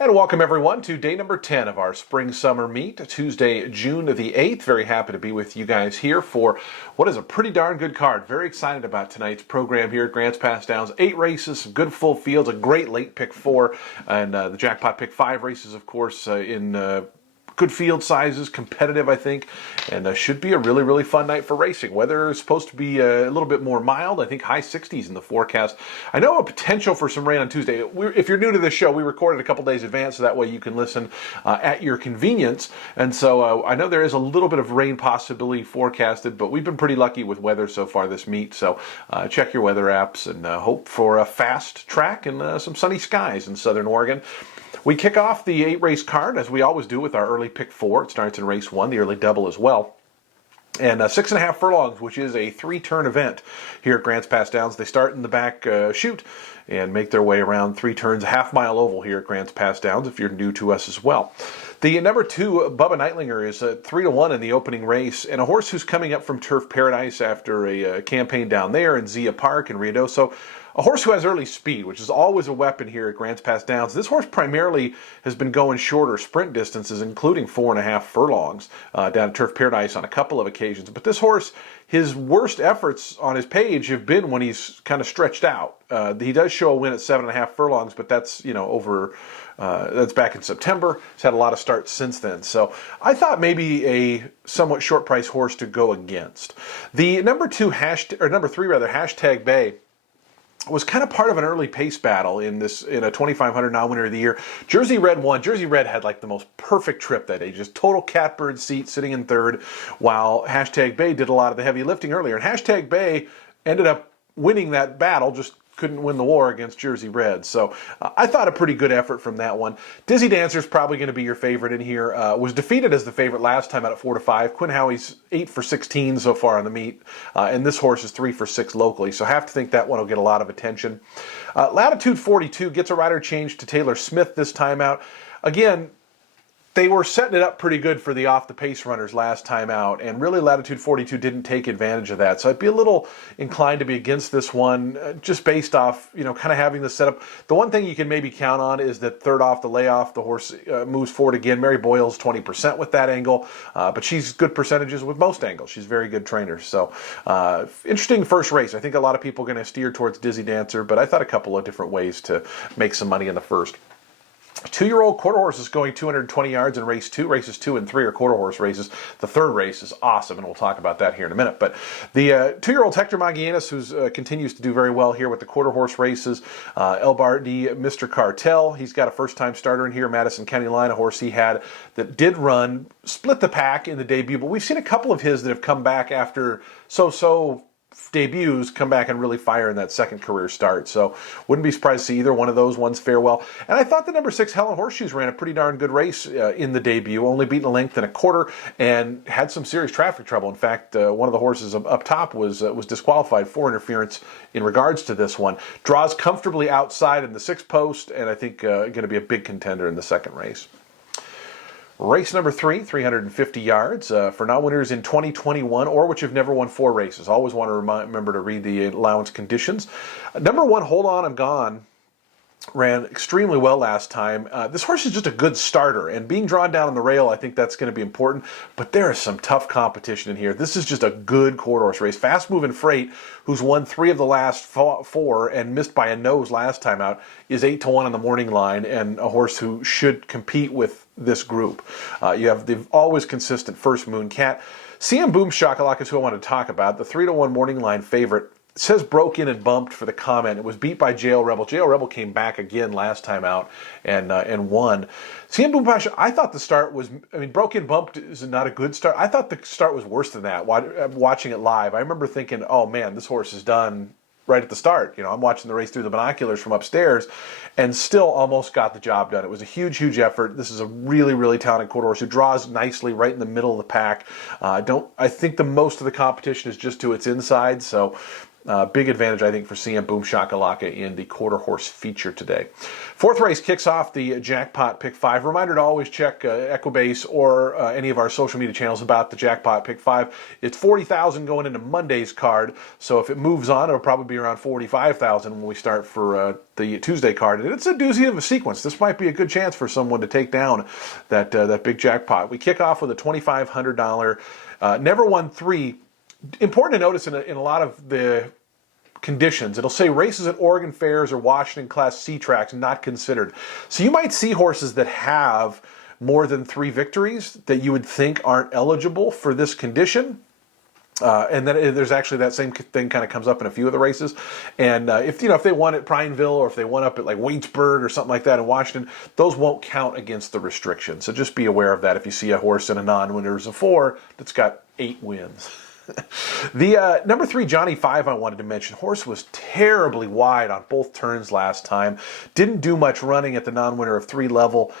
And welcome everyone to day number 10 of our spring summer meet, Tuesday, June the 8th. Very happy to be with you guys here for what is a pretty darn good card. Very excited about tonight's program here at Grants Pass Downs. 8 races, some good full fields, a great late pick 4, and the jackpot pick 5 races, of course, in good field sizes, competitive, I think, and should be a really, really fun night for racing. Weather is supposed to be a little bit more mild. I think high 60s in the forecast. I know a potential for some rain on Tuesday. If you're new to this show, we recorded a couple days in advance, so that way you can listen at your convenience. And so I know there is a little bit of rain possibility forecasted, but we've been pretty lucky with weather so far this meet. So check your weather apps and hope for a fast track and some sunny skies in Southern Oregon. We kick off the 8-race card, as we always do, with our early pick 4. It starts in race 1, the early double as well. And 6.5 furlongs, which is a 3-turn event here at Grants Pass Downs. They start in the back chute and make their way around 3 turns, a half-mile oval here at Grants Pass Downs, if you're new to us as well. The number 2, Bubba Neitlinger, is 3-1 in the opening race, and a horse who's coming up from Turf Paradise after a campaign down there in Zia Park in Ruidoso. A horse who has early speed, which is always a weapon here at Grants Pass Downs. This horse primarily has been going shorter sprint distances, including 4.5 furlongs down at Turf Paradise on a couple of occasions. But this horse, his worst efforts on his page have been when he's kind of stretched out. He does show a win at 7.5 furlongs, but that's, that's back in September. He's had a lot of starts since then. So I thought maybe a somewhat short price horse to go against. The number 3 Hashtag Bay, was kind of part of an early pace battle in a 2,500 now winner of the year. Jersey Red won. Jersey Red had like the most perfect trip that day, just total catbird seat sitting in third, while Hashtag Bay did a lot of the heavy lifting earlier. And Hashtag Bay ended up winning that battle, just couldn't win the war against Jersey Red. So I thought a pretty good effort from that one. Dizzy Dancer's probably going to be your favorite in here. Was defeated as the favorite last time out at 4-5. Quinn Howie's 8 for 16 so far on the meet, and this horse is 3 for 6 locally. So I have to think that one will get a lot of attention. Latitude 42 gets a rider change to Taylor Smith this time out. Again, they were setting it up pretty good for the off-the-pace runners last time out, and really Latitude 42 didn't take advantage of that. So I'd be a little inclined to be against this one, just based off, kind of having the setup. The one thing you can maybe count on is that third off the layoff, the horse moves forward again. Mary Boyle's 20% with that angle, but she's good percentages with most angles. She's a very good trainer. So interesting first race. I think a lot of people are going to steer towards Dizzy Dancer, but I thought a couple of different ways to make some money in the first. 2-year-old quarter horse is going 220 yards in race 2. Races 2 and 3 are quarter horse races. The third race is awesome, and we'll talk about that here in a minute. But the 2-year-old Hector Magallanes, who continues to do very well here with the quarter horse races. El Bardi, Mr. Cartel, he's got a first-time starter in here. Madison County Line, a horse he had that did run, split the pack in the debut. But we've seen a couple of his that have come back after so-so debuts come back and really fire in that second career start. So wouldn't be surprised to see either one of those ones fare well. And I thought the number 6 Helen Horseshoes ran a pretty darn good race in the debut, only beaten a length and a quarter, and had some serious traffic trouble. In fact, one of the horses up top was disqualified for interference in regards to this one. Draws comfortably outside in the 6th post, and I think going to be a big contender in the second race. Race number 3, 350 yards for non-winners in 2021 or which have never won 4 races. Always want to remember to read the allowance conditions. Number 1, Hold On, I'm Gone, ran extremely well last time. This horse is just a good starter, and being drawn down on the rail, I think that's going to be important, but there is some tough competition in here. This is just a good quarter horse race. Fast Moving Freight, who's won 3 of the last 4 and missed by a nose last time out, is 8-1 on the morning line, and a horse who should compete with this group. You have the always consistent First Moon Cat. CM Boom Shakalaka is who I want to talk about, the 3-1 morning line favorite. It says broke in and bumped for the comment. It was beat by Jail Rebel. Jail Rebel came back again last time out and won. CM Boom Pasha, I thought the start was, broke in bumped is not a good start. I thought the start was worse than that. Watching it live, I remember thinking, oh man, this horse is done right at the start. I'm watching the race through the binoculars from upstairs and still almost got the job done. It was a huge, huge effort. This is a really, really talented quarter horse who draws nicely right in the middle of the pack. I think the most of the competition is just to its inside, so Big advantage, I think, for CM Boom Shakalaka in the quarter horse feature today. Fourth race kicks off the Jackpot Pick 5. Reminder to always check Equibase or any of our social media channels about the Jackpot Pick 5. It's $40,000 going into Monday's card, so if it moves on, it'll probably be around $45,000 when we start for the Tuesday card. And it's a doozy of a sequence. This might be a good chance for someone to take down that big jackpot. We kick off with a $2,500 Never Won 3. Important to notice in a lot of the conditions, it'll say races at Oregon fairs or Washington Class C tracks not considered. So you might see horses that have more than 3 victories that you would think aren't eligible for this condition. And then there's actually that same thing kind of comes up in a few of the races. And if they won at Prineville or if they won up at like Waitsburg or something like that in Washington, those won't count against the restriction. So just be aware of that if you see a horse in a non-winners of 4 that's got 8 wins. The number 3 Johnny 5 I wanted to mention. Horse was terribly wide on both turns last time. Didn't do much running at the non-winner of 3 level.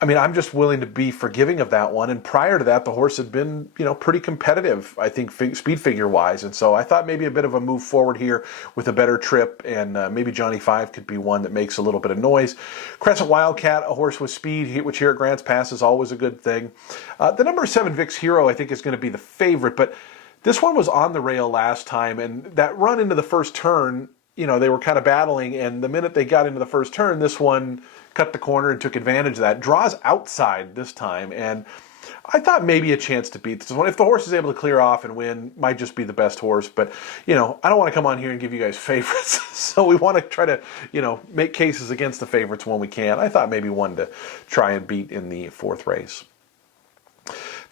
I mean, I'm just willing to be forgiving of that one. And prior to that, the horse had been, pretty competitive, I think, speed figure wise. And so I thought maybe a bit of a move forward here with a better trip. And maybe Johnny 5 could be one that makes a little bit of noise. Crescent Wildcat, a horse with speed, which here at Grants Pass is always a good thing. The number 7 Vic's Hero, I think, is going to be the favorite. But this one was on the rail last time. And that run into the first turn, they were kind of battling. And the minute they got into the first turn, this one cut the corner and took advantage of that. Draws outside this time, and I thought maybe a chance to beat this one. If the horse is able to clear off and win, might just be the best horse. But, I don't want to come on here and give you guys favorites. So we want to try to, make cases against the favorites when we can. I thought maybe one to try and beat in the 4th race.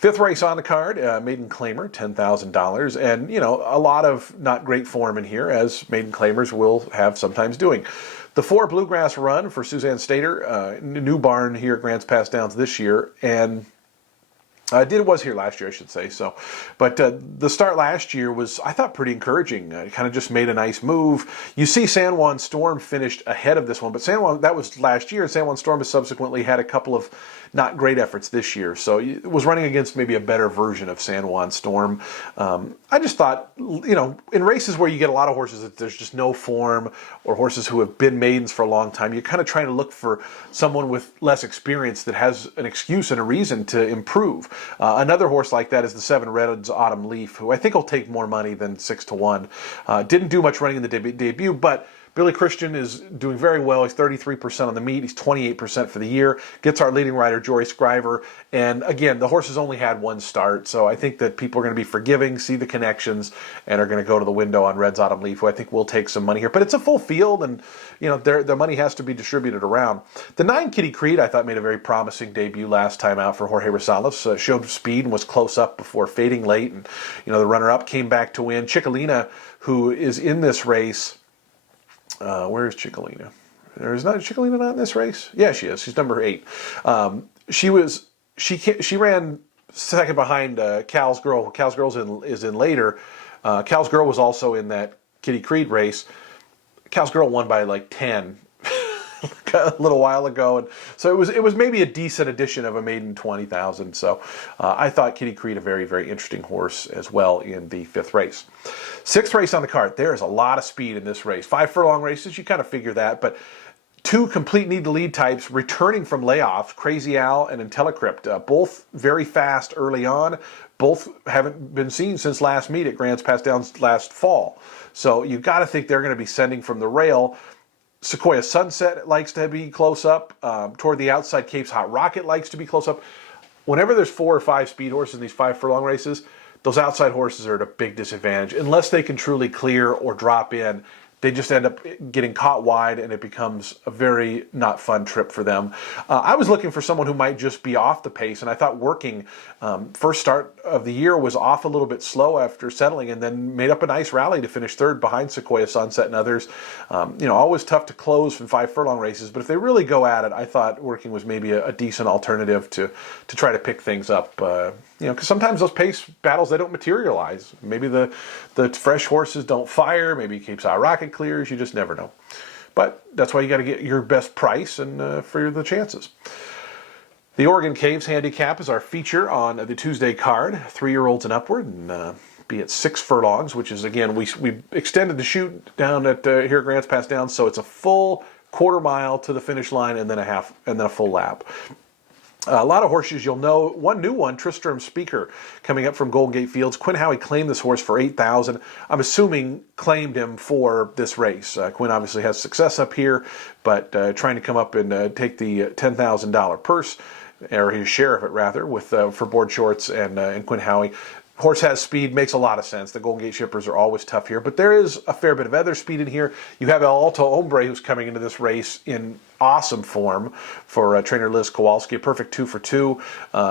5th race on the card, Maiden Claimer, $10,000. And, a lot of not great form in here, as Maiden Claimers will have sometimes doing. The 4 Bluegrass Run for Suzanne Stater, new barn here at Grants Pass Downs this year, and was here last year, I should say. So, but the start last year was, I thought, pretty encouraging. It kind of just made a nice move. You see, San Juan Storm finished ahead of this one, but San Juan, that was last year. San Juan Storm has subsequently had a couple of not great efforts this year, so it was running against maybe a better version of San Juan Storm. I just thought, in races where you get a lot of horses that there's just no form, or horses who have been maidens for a long time, you're kind of trying to look for someone with less experience that has an excuse and a reason to improve. Another horse like that is the 7 Red's Autumn Leaf, who I think will take more money than 6-1. Didn't do much running in the debut, but Billy Christian is doing very well. He's 33% on the meet. He's 28% for the year. Gets our leading rider, Jory Scriver. And again, the horse has only had 1 start, so I think that people are going to be forgiving, see the connections, and are going to go to the window on Red's Autumn Leaf, who I think will take some money here. But it's a full field, and their money has to be distributed around. The 9 Kitty Creed, I thought, made a very promising debut last time out for Jorge Rosales. Showed speed and was close up before fading late, and the runner-up came back to win. Ciccolina, who is in this race. Where is Ciccolina? There's not Ciccolina not in this race? Yeah, she is. She's number 8. She ran second behind Cal's Girl. Cal's Girl is in later. Cal's Girl was also in that Kitty Creed race. Cal's Girl won by like 10 a little while ago, and so it was maybe a decent addition of a maiden 20,000. So I thought Kitty Creed a very, very interesting horse as well in the 5th race. 6th race on the card. There is a lot of speed in this race. 5 furlong races, you kind of figure that, but 2 complete need to lead types returning from layoffs, Crazy Al and IntelliCrypt, both very fast early on. Both haven't been seen since last meet at Grants Pass Downs last fall. So you've got to think they're going to be sending from the rail. Sequoia Sunset likes to be close up. Toward the outside, Cape's Hot Rocket likes to be close up. Whenever there's 4 or 5 speed horses in these 5 furlong races, those outside horses are at a big disadvantage. Unless they can truly clear or drop in, they just end up getting caught wide, and it becomes a very not fun trip for them. I was looking for someone who might just be off the pace, and I thought Working, first start of the year, was off a little bit slow after settling, and then made up a nice rally to finish 3rd behind Sequoia Sunset and others. Always tough to close from 5 furlong races, but if they really go at it, I thought Working was maybe a decent alternative to try to pick things up. Because sometimes those pace battles, they don't materialize. Maybe the fresh horses don't fire. Maybe Cape's Hot Rocket clears. You just never know. But that's why you got to get your best price and for the chances. The Oregon Caves Handicap is our feature on the Tuesday card, 3-year-olds and upward. And be at 6 furlongs, which is, again, we extended the chute down at here at Grants Pass Downs, so it's a full quarter mile to the finish line and then a full lap. A lot of horses you'll know. One new one, Tristram Speaker, coming up from Golden Gate Fields. Quinn Howie claimed this horse for $8,000. I'm assuming claimed him for this race. Quinn obviously has success up here, but trying to come up and take the $10,000 purse, or his share of it rather, with for Board Shorts and Quinn Howie. Horse has speed, makes a lot of sense. The Golden Gate shippers are always tough here, but there is a fair bit of other speed in here. You have El Alto Hombre, who's coming into this race in awesome form for trainer Liz Kowalski. A perfect 2 for 2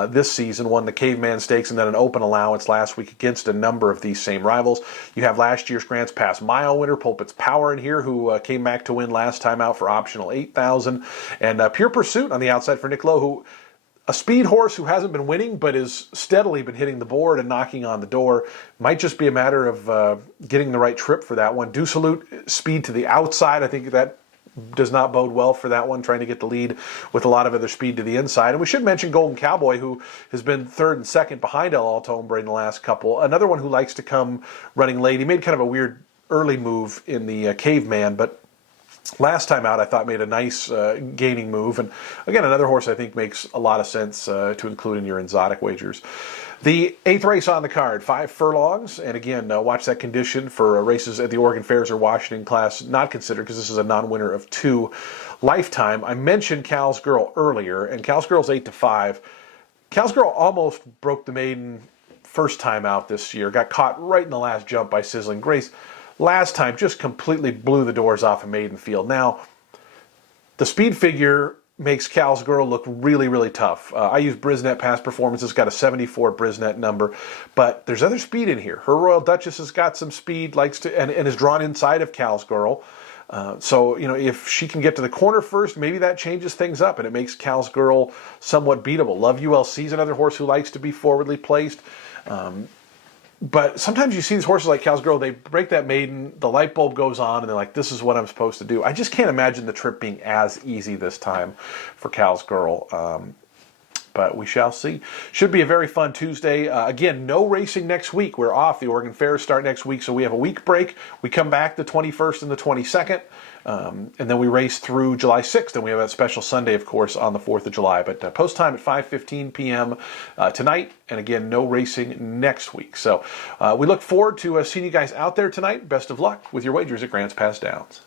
this season. Won the Caveman Stakes and then an open allowance last week against a number of these same rivals. You have last year's Grants Pass Mile winner Pulpit's Power in here, who came back to win last time out for optional $8,000. And Pure Pursuit on the outside for Nick Lowe, who a speed horse who hasn't been winning but has steadily been hitting the board and knocking on the door. Might just be a matter of getting the right trip for that one. Do Salute, speed to the outside. I think that does not bode well for that one, trying to get the lead with a lot of other speed to the inside. And we should mention Golden Cowboy, who has been third and second behind El Alto Hombre in the last couple. Another one who likes to come running late. He made kind of a weird early move in the Caveman, but last time out, I thought made a nice gaining move. And again, another horse I think makes a lot of sense to include in your exotic wagers. The 8th race on the card, 5 furlongs. And again, watch that condition for races at the Oregon Fairs or Washington class not considered, because this is a non-winner of 2 lifetime. I mentioned Cal's Girl earlier, and Cal's Girl's 8 to 5. Cal's Girl almost broke the maiden first time out this year. Got caught right in the last jump by Sizzling Grace. Last time, just completely blew the doors off of Maiden Field. Now, the speed figure makes Cal's Girl look really, really tough. I use Brisnet past performances, got a 74 Brisnet number, but there's other speed in here. Her Royal Duchess has got some speed, likes to, and is drawn inside of Cal's Girl. So, you know, if she can get to the corner first, maybe that changes things up and it makes Cal's Girl somewhat beatable. Love ULC is another horse who likes to be forwardly placed. But sometimes you see these horses like Cal's Girl, they break that maiden, the light bulb goes on, and they're like, this is what I'm supposed to do. I just can't imagine the trip being as easy this time for Cal's Girl. But we shall see. Should be a very fun Tuesday. Again, no racing next week. We're off. The Oregon Fairs start next week, so we have a week break. We come back the 21st and the 22nd, and then we race through July 6th, and we have a special Sunday, of course, on the 4th of July. But post time at 5:15 p.m. Tonight, and again, no racing next week. So we look forward to seeing you guys out there tonight. Best of luck with your wagers at Grants Pass Downs.